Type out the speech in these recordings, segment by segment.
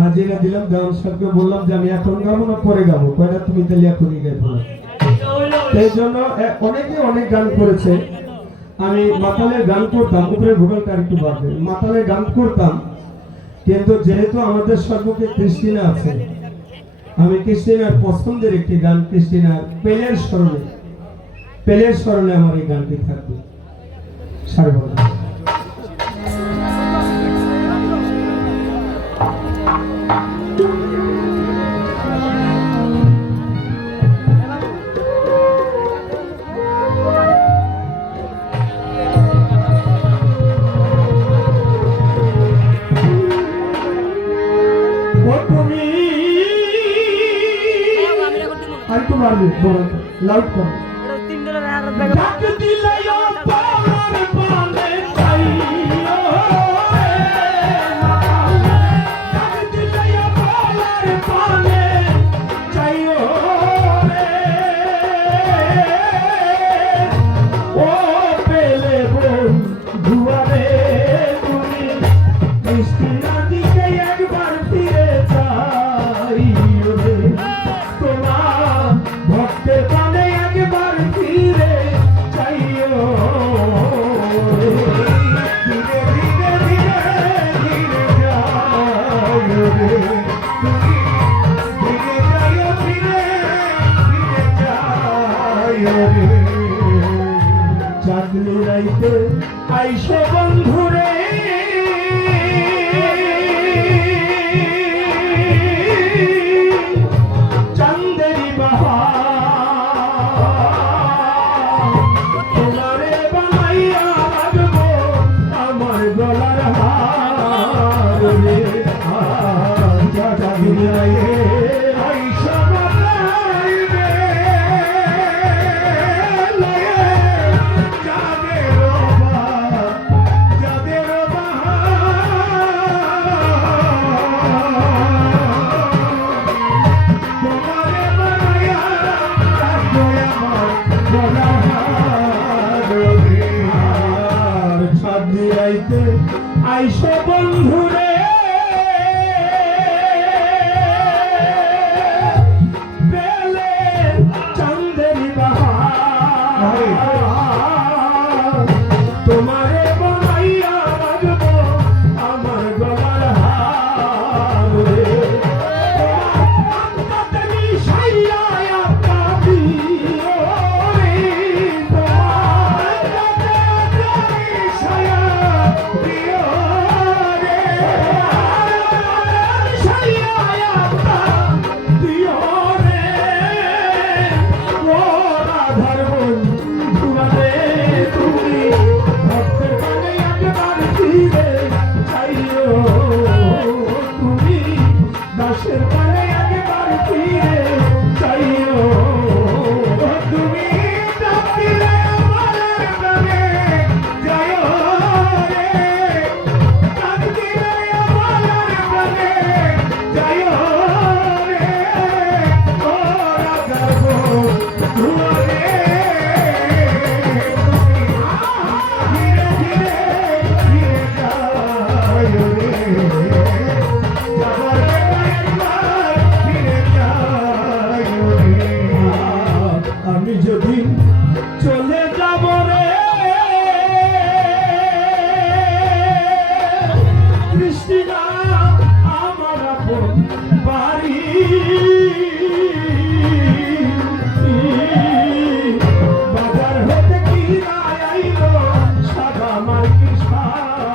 হাজিরা দিলাম, দেওয়ান সাহেবকে বললাম যে আমি এখন গাবো না, পরে গাবো। কয়না তুমি তাহলে এখনই গাইবো এই জন্য অনেকে অনেক গান করেছে। আমি মাতালের গান করতাম উপরে ভোগালটা একটু বাড়বে। মাতালে গান করতাম, কিন্তু যেহেতু আমাদের সর্বকে ক্রিস্টিনা আছে, আমি ক্রিস্টিনার পছন্দের একটি গান ক্রিস্টিনার পেলের স্মরণে পেলের স্মরণে আমার এই গানটি থাকবে। সার্বদা ಮಾಡಬೇಕು ಬರೋದು ಲವ್ ಕೊಡೋದು তাই বন্ধুরে। বাড়িতে আইসো বন্ধুরে। তোমারে Ah.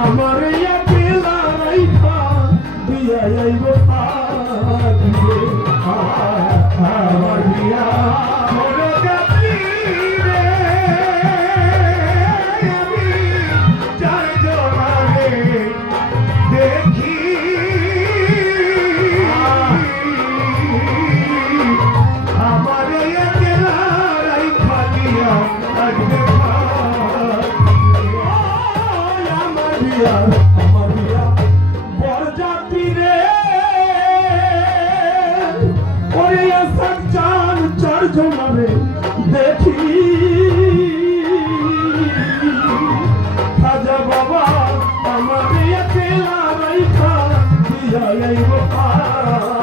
আমার Baba, I'm a real killer, I'm a real killer.